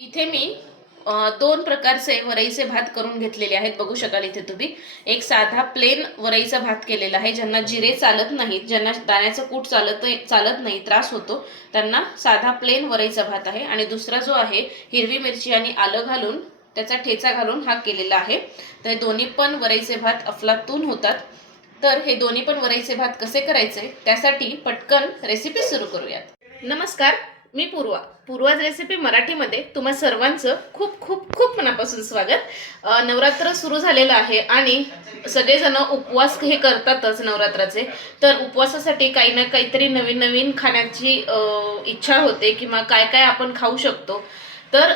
इथे मी दोन प्रकारचे वरईचे भात करून घेतलेले आहेत. बघू शकाल इथे तुम्ही. एक साधा प्लेन वरईचा भात केलेला आहे ज्यांना जिरे चालत नाहीत ज्यांना दाण्याचं कूट चालत चालत नाही त्रास होतो त्यांना साधा प्लेन वरईचा भात आहे. आणि दुसरा जो आहे हिरवी मिरची आणि आलं घालून त्याचा ठेचा घालून हा केलेला आहे. तर दोन्ही पण वरईचे भात अफलातून होतात. तर हे दोन्ही पण वरईचे भात कसे करायचे? त्यासाठी पटकन रेसिपी सुरू करूयात. नमस्कार. मी पूर्वा. पूर्वाज रेसिपी मराठीमध्ये तुम्हा सर्वांचं खूप खूप खूप मनापासून स्वागत. नवरात्र सुरू झालेलं आहे आणि सगळेजण उपवास हे करतातच नवरात्राचे. तर उपवासासाठी काही ना काहीतरी नवीन नवीन खाण्याची इच्छा होते किंवा काय काय आपण खाऊ शकतो. तर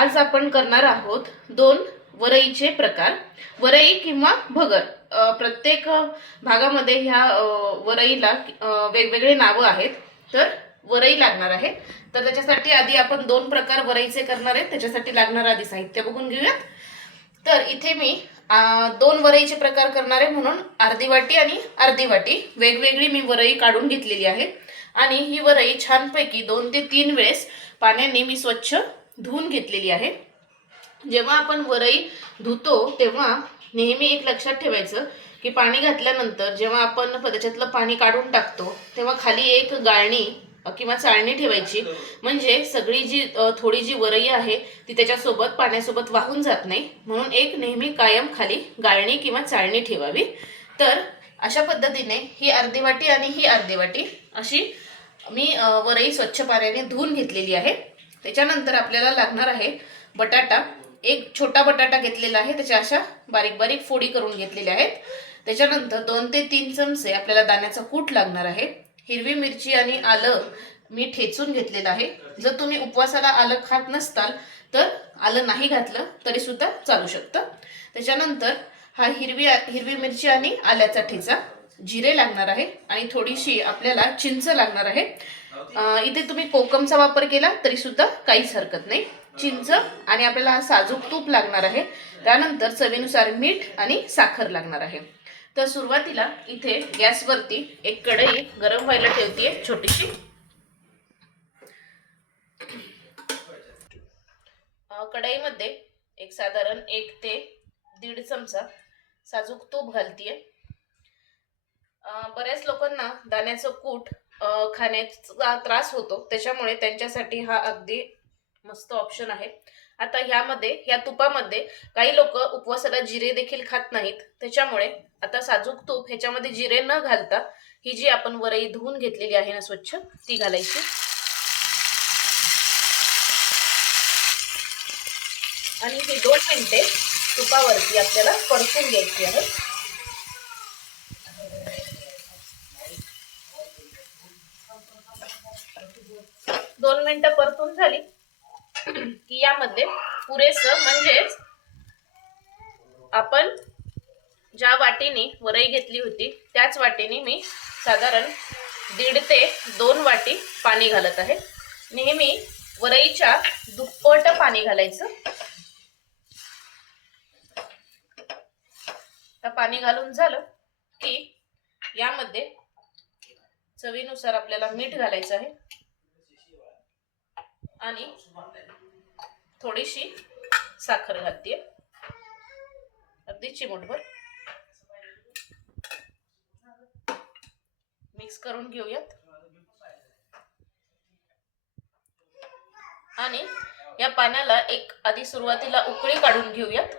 आज आपण करणार आहोत दोन वरईचे प्रकार. वरई किंवा भगर. प्रत्येक भागामध्ये ह्या वरईला वेगवेगळे नावं आहेत. तर वरई लागणार आहे. तर त्याच्यासाठी आधी आपण दोन प्रकार वरईचे करणार आहेत त्याच्यासाठी लागणार आधी साहित्य बघून घेऊयात. तर इथे मी दोन वरईचे प्रकार करणार आहे म्हणून अर्धी वाटी आणि अर्धी वाटी. वेगवेगळी मी वरई काढून घेतलेली आहे. आणि ही वरई छानपैकी दोन ते तीन वेळेस पाण्याने मी स्वच्छ धुवून घेतलेली आहे. जेव्हा आपण वरई धुतो तेव्हा नेहमी एक लक्षात ठेवायचं की पाणी घातल्यानंतर जेव्हा आपण त्याच्यातलं पाणी काढून टाकतो तेव्हा खाली एक गाळणी किंवा चाळणी ठेवायची. म्हणजे सगळी जी थोडी जी वरई आहे ती त्याच्यासोबत पाण्यासोबत वाहून जात नाही. म्हणून एक नेहमी कायम खाली गाळणी किंवा चाळणी ठेवावी. तर अशा पद्धतीने ही अर्धी वाटी आणि ही अर्धी वाटी अशी मी वरई स्वच्छ पाण्याने धुवून घेतलेली आहे. त्याच्यानंतर आपल्याला लागणार आहे बटाटा. एक छोटा बटाटा घेतलेला आहे. त्याच्या अशा बारीक बारीक फोडी करून घेतलेल्या आहेत. त्याच्यानंतर दोन ते तीन चमचे आपल्याला दाण्याचा कूट लागणार आहे. हिरवी मिरची आणि आलं मी ठेचून घेतलेलं आहे. जर तुम्ही उपवासाला आलं खात नसताल तर आलं नाही घातलं तरी सुद्धा चालू शकतं. त्याच्यानंतर हा हिरवी हिरवी मिरची आणि आल्याचा ठेचा जिरे लागणार आहे आणि थोडीशी आपल्याला चिंच लागणार आहे. इथे तुम्ही कोकमचा वापर केला तरी सुद्धा काहीच हरकत नाही. चिंच आणि आपल्याला साजूक तूप लागणार आहे. त्यानंतर चवीनुसार मीठ आणि साखर लागणार आहे. तर सुरुवातीला इथे गॅसवरती एक कढई गरम व्हायला ठेवतीये छोटीशी. कढईमध्ये एक साधारण एक ते दीड चमचा साजूक तूप घालतीये. बऱ्याच लोकांना दाण्याचं कूट खाण्याचा त्रास होतो. त्याच्यामुळे त्यांच्यासाठी हा अगदी मस्त ऑप्शन आहे. आता ह्यामध्ये ह्या तुपामध्ये काही लोक उपवासाला जिरे देखील खात नाहीत. त्याच्यामुळे आता साजूक तूप ह्याच्यामध्ये जिरे न घालता ही जी आपण वरई धुवून घेतलेली आहे ना स्वच्छ ती घालायची. आणि ही दोन मिनिटे तुपावरती आपल्याला परतून घ्यायची आहे. दोन मिनिटं परतून झाली. की यामध्ये पुरेसं म्हणजेच आपण ज्या वाटीने वरई घेतली होती त्याच वाटीने मी साधारण दीड ते दोन वाटी पाणी घालत आहे. नेहमी वरईच्या दुप्पट पाणी घालायचं. पाणी घालून झालं की यामध्ये चवीनुसार आपल्याला मीठ घालायचं आहे. आणि थोडीशी साखर घालते अगदी चिमूटभर. मिक्स करून घेऊयात. आणि या पाण्याला एक आधी सुरुवातीला उकळी काढून घेऊयात.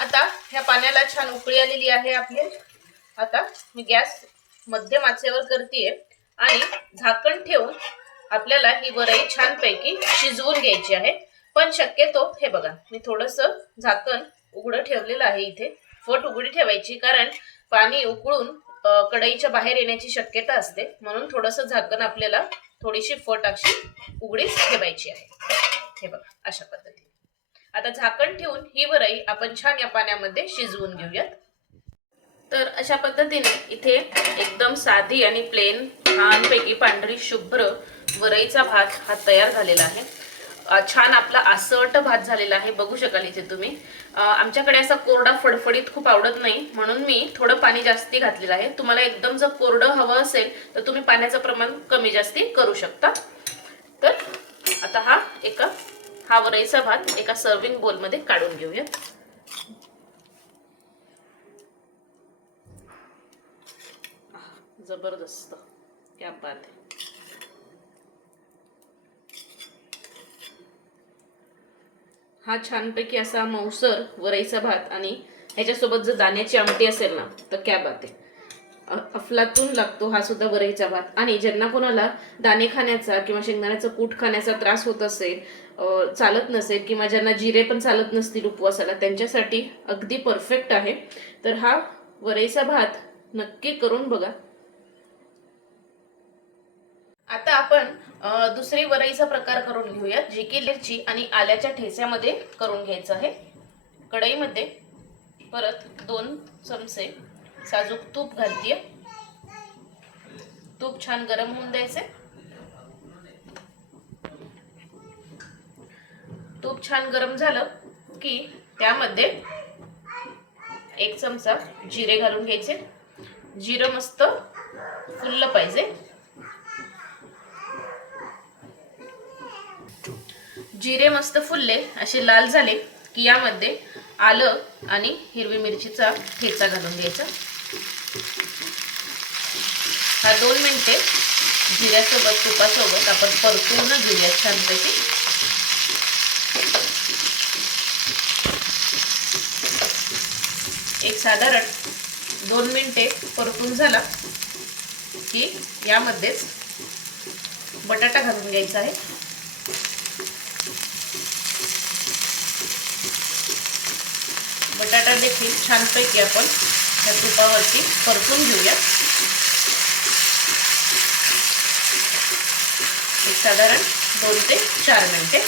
आता ह्या पाण्याला छान उकळी आलेली आहे आपली. आता मी गॅस मध्यम आचेवर करते आणि झाकण ठेवून आपल्याला ही वरई छानपैकी शिजवून घ्यायची आहे. पण शक्यतो हे बघा मी थोडस झाकण उघडं ठेवलेलं आहे इथे. फट उघडी ठेवायची कारण पाणी उकळून कढईच्या बाहेर येण्याची शक्यता असते. म्हणून थोडस झाकण आपल्याला थोडीशी फट अशी उघडीच ठेवायची आहे. हे बघा अशा पद्धतीने. आता झाकण ठेवून ही वरई आपण छान या पाण्यामध्ये शिजवून घेऊयात. तर अशा पद्धतीने इथे एकदम साधी आणि प्लेन छानपैकी पांढरी शुभ्र वरईचा भात हा तयार झालेला आहे. छान आपला आसट भात झालेला आहे. बघू शकाल इथे तुम्ही. आमच्याकडे असा कोरडा फडफडीत खूप आवडत नाही. म्हणून मी थोडं पाणी जास्ती घातलेलं आहे. तुम्हाला एकदम जर कोरडं हवं असेल तर तुम्ही पाण्याचं प्रमाण कमी जास्ती करू शकता. तर आता हा एका हा वरईचा भात एका सर्विंग बोलमध्ये काढून घेऊया. जबरदस्त. क्या बात आहे. हा छानपैकी असा मौसर वरईचा भात आणि ह्याच्यासोबत जर दाण्याची आमटी असेल ना तर क्या बात आहे. अफलातून लागतो हा सुद्धा वरईचा भात. आणि ज्यांना कोणाला दाणे खाण्याचा किंवा शेंगदाण्याचा कूट खाण्याचा त्रास होत असेल चालत नसेल किंवा ज्यांना जिरे पण चालत नसतील उपवासाला त्यांच्यासाठी अगदी परफेक्ट आहे. तर हा वरईचा भात नक्की करून बघा. आता आपण दुसरी वरईचा प्रकार करून घेऊयात जी की मिरची आणि आल्याच्या ठेच्यामध्ये करून घ्यायचं आहे. कढईमध्ये परत दोन चमचे साजूक तूप घालतीये. तूप छान गरम होऊन द्यायचे तूप छान गरम झालं की त्यामध्ये एक चमचा जिरे घालून घ्यायचे. जिरं मस्त फुललं पाहिजे. जिरे मस्त फुलले असे लाल झाले की यामध्ये आलं आणि हिरवी मिरचीचा ठेचा घालून घ्यायचा. हा दोन मिनिटे जिऱ्यासोबत तुपासोबत आपण परतून घेऊया छानपैकी एक साधारण दोन मिनिटे परतून झाला की यामध्येच बटाटा घालून घ्यायचा आहे. बटाटा देखील छानपैकी आपण ह्या तुपावरती परतून घेऊया. एक साधारण दोन ते चार मिनिटे.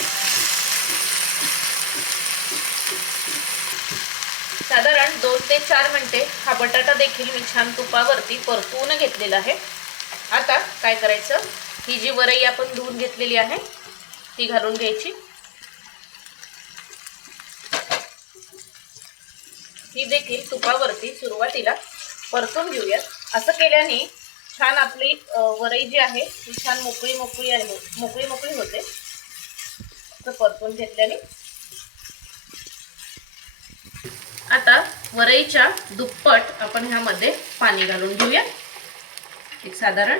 साधारण दोन ते चार मिनिटे हा बटाटा देखील मी छान तुपावरती परतवून घेतलेला आहे. आता काय करायचं? ही जी वरई आपण धुवून घेतलेली आहे ती घालून घ्यायची. ही देखील तुपावरती सुरुवातीला परतून घेऊयात असं केल्याने छान आपली वरई जी आहे ती छान मोकळी मोकळी आहे. मोकळी मोकळी होते. असं परतून घेतल्याने. आता वरईच्या दुप्पट आपण ह्यामध्ये पाणी घालून घेऊया. एक साधारण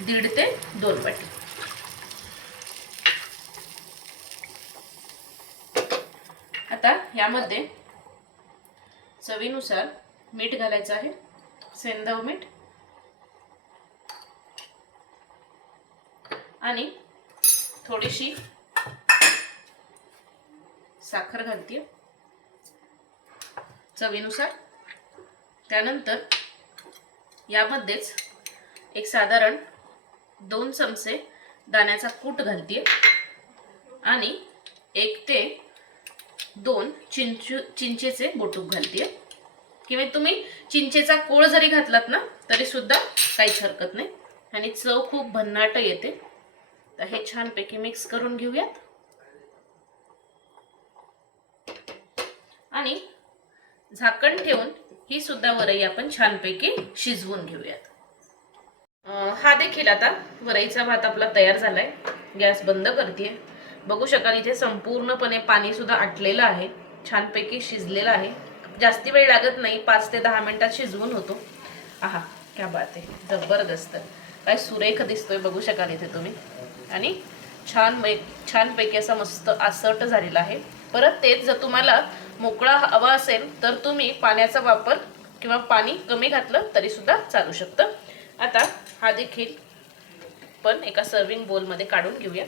दीड ते दोन वाटी. आता यामध्ये चवीनुसार मीठ घालायचं आहे. सेंदव मीठ. आणि थोडीशी साखर घालते चवीनुसार. त्यानंतर यामध्येच एक साधारण दोन चमचे दाण्याचा कूट घालते आणि एक ते दोन चिंचू चिंचेचे बोटूक घालते किंवा तुम्ही चिंचेचा कोळ जरी घातलात ना तरी सुद्धा काहीच हरकत नाही. आणि चव खूप भन्नाट येते. तर हे छानपैकी मिक्स करून घेऊयात. आणि झाकण ठेवून ही सुद्धा वरई आपण छानपैकी शिजवून घेऊयात. हा देखील आता वरईचा भात आपला तयार झालाय. गॅस बंद करते बघू शकाल इथे संपूर्णपणे पाणी सुद्धा आटलेलं आहे. छानपैकी शिजलेलं आहे. जास्ती वेळ लागत नाही पाच ते दहा मिनिटात शिजवून होतो. आहा क्या बात आहे. जबरदस्त. काय सुरेख दिसतोय बघू शकाल इथे तुम्ही. आणि छान छानपैकी असा मस्त आसट झालेला आहे. परत तेच जर तुम्हाला मोकळा हवा असेल तर तुम्ही पाण्याचा वापर किंवा पाणी कमी घातलं तरी सुद्धा चालू शकतं. आता हा देखील पण एका सर्विंग बोलमध्ये काढून घेऊयात.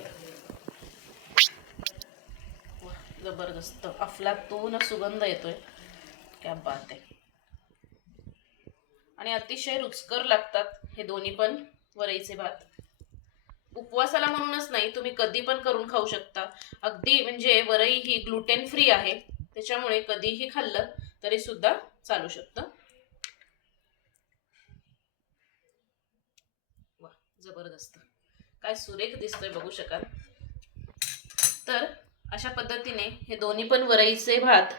जबरदस्त. अफलातून सुगंध येतोय. क्या बात आहे. आणि अतिशय रुचकर लागतात हे दोन्ही पण वरईचे भात. उपवासाला म्हणूनच नाही तुम्ही कधी पण करून खाऊ शकता. अगदी म्हणजे वरई ही ग्लुटेन फ्री आहे. त्याच्यामुळे कधीही खाल्लं तरी सुद्धा चालू शकतं. वा जबरदस्त. काय सुरेख दिसतोय बघू शकाल. तर अशा पद्धतीने हे दोन्ही पण वरईचे भात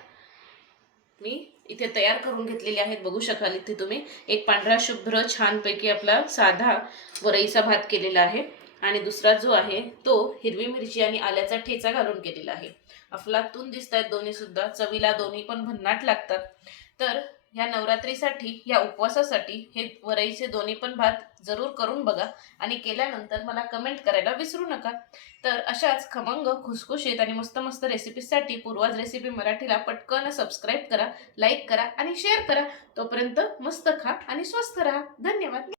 मी इथे तयार करून घेतलेले आहेत. बघू शकाल इथे तुम्ही. एक पांढरा शुभ्र छानपैकी आपला साधा वरईचा भात केलेला आहे. आणि दुसरा जो आहे तो हिरवी मिरची आणि आल्याचा ठेचा घालून केलेला आहे. अफलातून दिसत आहेत दोन्ही सुद्धा चवीला दोन्ही पण भन्नाट लागतात. तर ह्या नवरात्रीसाठी या उपवासासाठी हे वरईचे दोन्ही पण भात जरूर करून बघा आणि केल्यानंतर मला कमेंट करायला विसरू नका. तर अशाच खमंग खुसखुशीत आणि मस्त मस्त रेसिपीसाठी पूर्वाज रेसिपी मराठीला पटकन सबस्क्राईब करा लाईक करा आणि शेअर करा. तोपर्यंत मस्त खा आणि स्वस्त राहा. धन्यवाद.